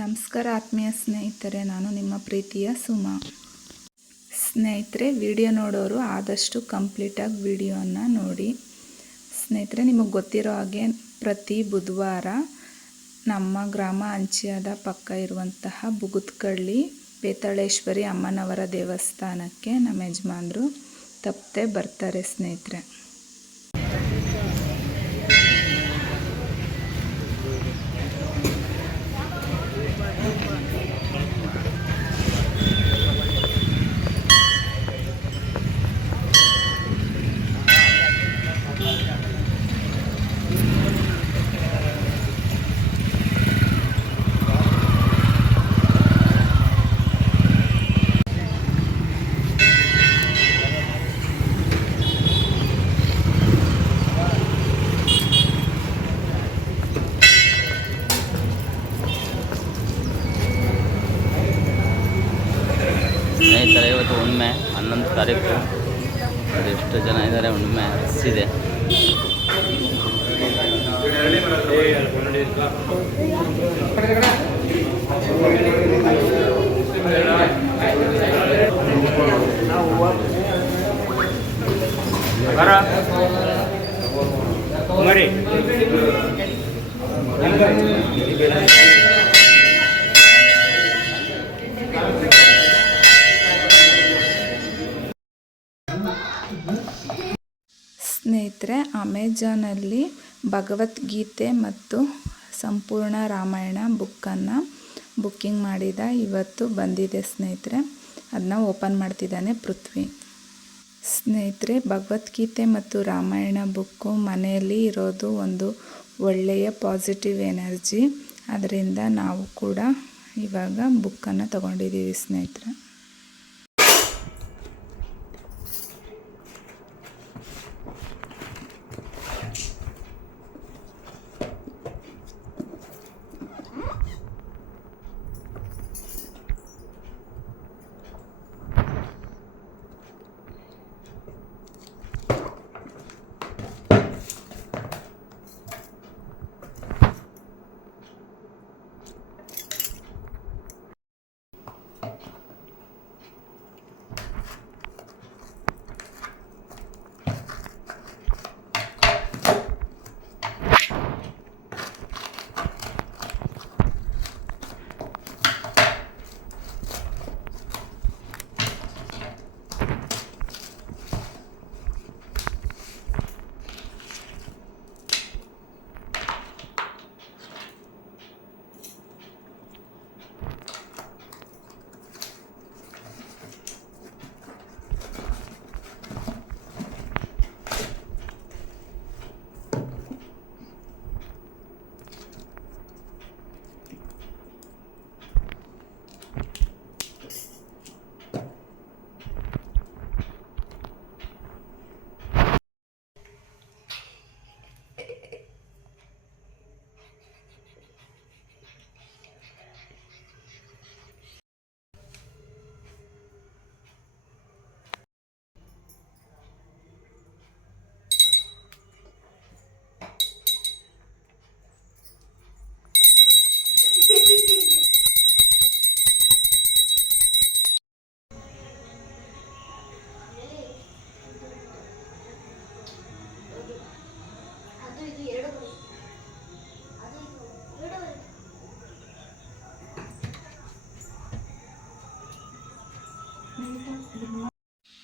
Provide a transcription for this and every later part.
ನಮಸ್ಕಾರ ಆತ್ಮೀಯ ಸ್ನೇಹಿತರೆ, ನಾನು ನಿಮ್ಮ ಪ್ರೀತಿಯ ಸುಮಾ. ಸ್ನೇಹಿತರೆ, ವಿಡಿಯೋ ನೋಡೋರು ಆದಷ್ಟು ಕಂಪ್ಲೀಟಾಗಿ ವಿಡಿಯೋನ ನೋಡಿ. ಸ್ನೇಹಿತರೆ, ನಿಮಗೆ ಗೊತ್ತಿರೋ ಹಾಗೆ ಪ್ರತಿ ಬುಧವಾರ ನಮ್ಮ ಗ್ರಾಮ ಅಂಚಿಯಾದ ಪಕ್ಕ ಇರುವಂತಹ ಬುಗುತ್ಕಳ್ಳಿ ಬೇತಾಳೇಶ್ವರಿ ಅಮ್ಮನವರ ದೇವಸ್ಥಾನಕ್ಕೆ ನಮ್ಮ ಯಜಮಾನರು ತಪ್ಪದೆ ಬರ್ತಾರೆ. ಸ್ನೇಹಿತರೆ, ಇವತ್ತು ಹುಣ್ಣಿಮೆ 11 ತಾರೀಕು. ಎಷ್ಟು ಜನ ಇದ್ದಾರೆ, ಹುಣ್ಣಿಮೆ ರಸ್ಸಿದೆ. ಸ್ನೇಹಿತರೆ, ಅಮೆಜಾನಲ್ಲಿ ಭಗವದ್ಗೀತೆ ಮತ್ತು ಸಂಪೂರ್ಣ ರಾಮಾಯಣ ಬುಕ್ಕನ್ನು ಬುಕ್ಕಿಂಗ್ ಮಾಡಿದ. ಇವತ್ತು ಬಂದಿದೆ ಸ್ನೇಹಿತರೆ. ಅದನ್ನ ಓಪನ್ ಮಾಡ್ತಿದ್ದಾನೆ ಪೃಥ್ವಿ. ಸ್ನೇಹಿತರೆ, ಭಗವದ್ಗೀತೆ ಮತ್ತು ರಾಮಾಯಣ ಬುಕ್ಕು ಮನೆಯಲ್ಲಿ ಇರೋದು ಒಂದು ಒಳ್ಳೆಯ ಪಾಸಿಟಿವ್ ಎನರ್ಜಿ. ಅದರಿಂದ ನಾವು ಕೂಡ ಇವಾಗ ಬುಕ್ಕನ್ನು ತಗೊಂಡಿದ್ದೀವಿ ಸ್ನೇಹಿತರೆ.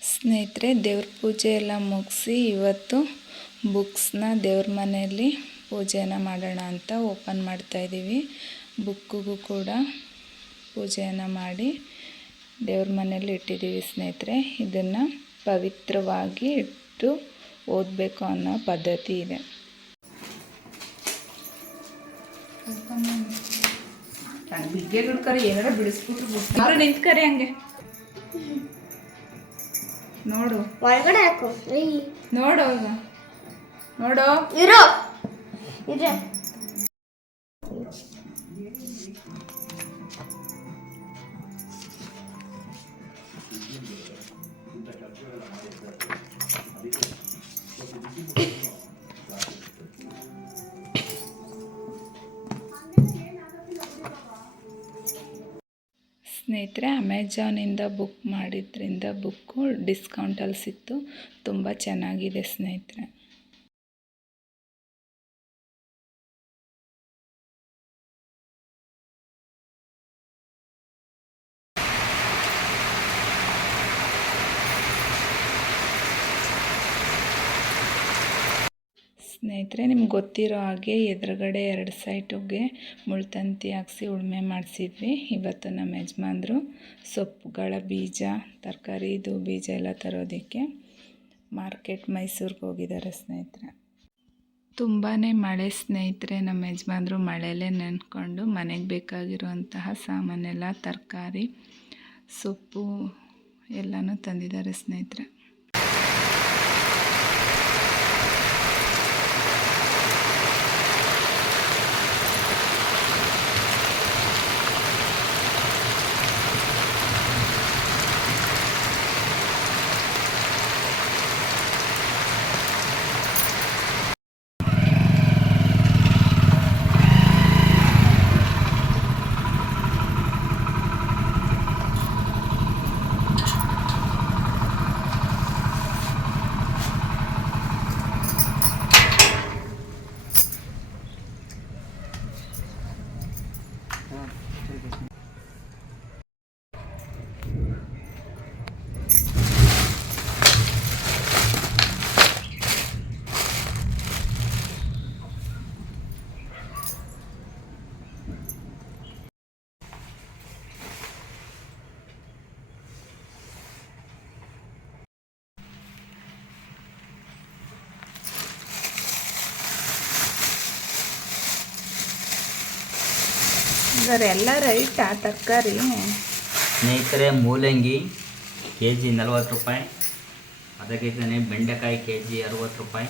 ಸ್ನೇಹಿತರೆ, ದೇವ್ರ ಪೂಜೆ ಎಲ್ಲ ಮುಗಿಸಿ ಇವತ್ತು ಬುಕ್ಸ್ನ ದೇವ್ರ ಮನೆಯಲ್ಲಿ ಪೂಜೆಯನ್ನು ಮಾಡೋಣ ಅಂತ ಓಪನ್ ಮಾಡ್ತಾಯಿದ್ದೀವಿ. ಬುಕ್ಕಿಗೂ ಕೂಡ ಪೂಜೆಯನ್ನು ಮಾಡಿ ದೇವ್ರ ಮನೆಯಲ್ಲಿ ಇಟ್ಟಿದ್ದೀವಿ ಸ್ನೇಹಿತರೆ. ಇದನ್ನು ಪವಿತ್ರವಾಗಿ ಇಟ್ಟು ಓದಬೇಕು ಅನ್ನೋ ಪದ್ಧತಿ ಇದೆ. ಏನಾರ ಬಿಡಿಸ್ಬಿಟ್ರು ನಿಂತ್ಕರಿ ಹಂಗೆ ನೋಡು, ಒಳಗಡೆ ಹಾಕು, ನೋಡು ನೋಡು ಇರೋ ಇದೆ. ಸ್ನೇಹಿತರೆ ಅಮೆಜಾನಿಂದ ಬುಕ್ ಮಾಡಿದ್ರಿಂದ ಬುಕ್ಕು ಡಿಸ್ಕೌಂಟಲ್ಲಿ ಸಿಕ್ತು. ತುಂಬ ಚೆನ್ನಾಗಿದೆ ಸ್ನೇಹಿತರೆ. ಸ್ನೇಹಿತರೆ ನಿಮ್ಗೆ ಗೊತ್ತಿರೋ ಹಾಗೆ ಎದುರುಗಡೆ 2 ಸೈಟಿಗೆ ಮುಳ್ತಂತಿ ಹಾಕ್ಸಿ ಉಳುಮೆ ಮಾಡಿಸಿದ್ವಿ. ಇವತ್ತು ನಮ್ಮ ಯಜಮಾನ್ರು ಸೊಪ್ಪುಗಳ ಬೀಜ, ತರಕಾರಿದು ಬೀಜ ಎಲ್ಲ ತರೋದಕ್ಕೆ ಮಾರ್ಕೆಟ್ ಮೈಸೂರಿಗೆ ಹೋಗಿದ್ದಾರೆ ಸ್ನೇಹಿತರೆ. ತುಂಬಾ ಮಳೆ ಸ್ನೇಹಿತರೆ. ನಮ್ಮ ಯಜಮಾನ್ರು ಮಳೆಯಲ್ಲೇ ನೆನ್ಕೊಂಡು ಮನೆಗೆ ಬೇಕಾಗಿರುವಂತಹ ಸಾಮಾನೆಲ್ಲ ತರಕಾರಿ, ಸೊಪ್ಪು ಎಲ್ಲನೂ ತಂದಿದ್ದಾರೆ ಸ್ನೇಹಿತರೆ. ಎಲ್ಲ ರೈಟಾ ತರಕಾರಿ ಸ್ನೇಹಿತರೆ? ಮೂಲಂಗಿ KG 40 ರೂಪಾಯಿ, ಅರ್ಧ KG ಬೆಂಡೆಕಾಯಿ KG 60 ರೂಪಾಯಿ,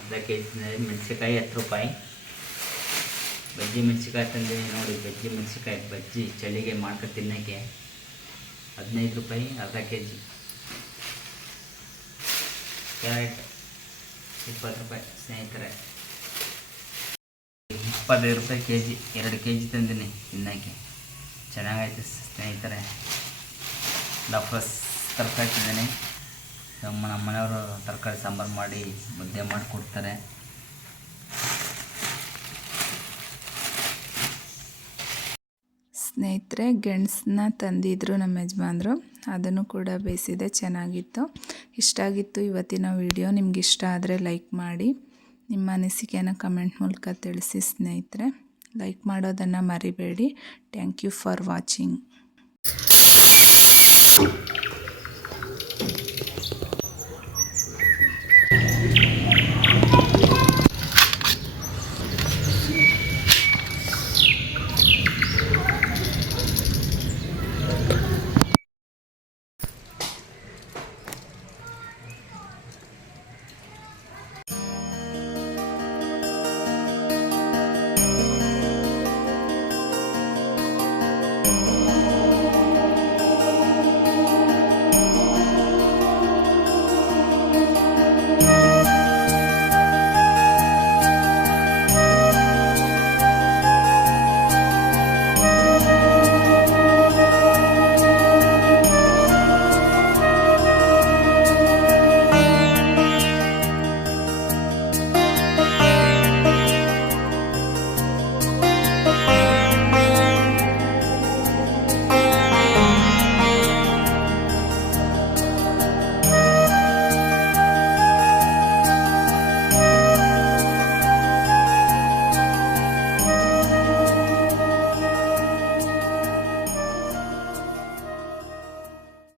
ಅರ್ಧ KG ಮೆಣಸಿಕಾಯಿ 10 ರೂಪಾಯಿ, ಬಜ್ಜಿ ಮೆಣಸಿಕಾಯಿ ತಂದಿದ್ದೀನಿ ನೋಡಿ. ಬಜ್ಜಿ ಮೆಣಸಿಕಾಯಿ ಬಜ್ಜಿ ಚಳಿಗೆ ಮಾಡ್ಕೊ ತಿನ್ನೋಕ್ಕೆ 15 ರೂಪಾಯಿ ಅರ್ಧ KG. ಕ್ಯಾರೆಟ್ 20 ರೂಪಾಯಿ ಸ್ನೇಹಿತರೆ. 25 ರೂಪಾಯಿ KG, 2 KG ತಂದಿನಿ ತಿನ್ನೋಕ್ಕೆ. ಚೆನ್ನಾಗೈತೆ ಸ್ನೇಹಿತರೆ. ಫ್ರೆಶ್ ತರಕಾರಿ ತಿಂದಿನಿ. ನಮ್ಮ ಮನೆಯವರು ತರಕಾರಿ ಸಾಂಬಾರು ಮಾಡಿ ಮುದ್ದೆ ಮಾಡಿ ಕೊಡ್ತಾರೆ. ಸ್ನೇಹಿತರೆ ಗೆಣಸನ್ನ ತಂದಿದ್ರು ನಮ್ಮ ಯಜಮಾನ್ರು, ಅದನ್ನು ಕೂಡ ಬೇಯಿಸಿದೆ, ಚೆನ್ನಾಗಿತ್ತು. ಇಷ್ಟ ಆಗಿತ್ತು ಇವತ್ತಿನ ವಿಡಿಯೋ. ನಿಮ್ಗೆ ಇಷ್ಟ ಆದರೆ ಲೈಕ್ ಮಾಡಿ, ನಿಮ್ಮ ಅನಿಸಿಕೆಯನ್ನು ಕಮೆಂಟ್ ಮೂಲಕ ತಿಳಿಸಿ ಸ್ನೇಹಿತರೆ. ಲೈಕ್ ಮಾಡೋದನ್ನು ಮರಿಬೇಡಿ. Thank you for watching.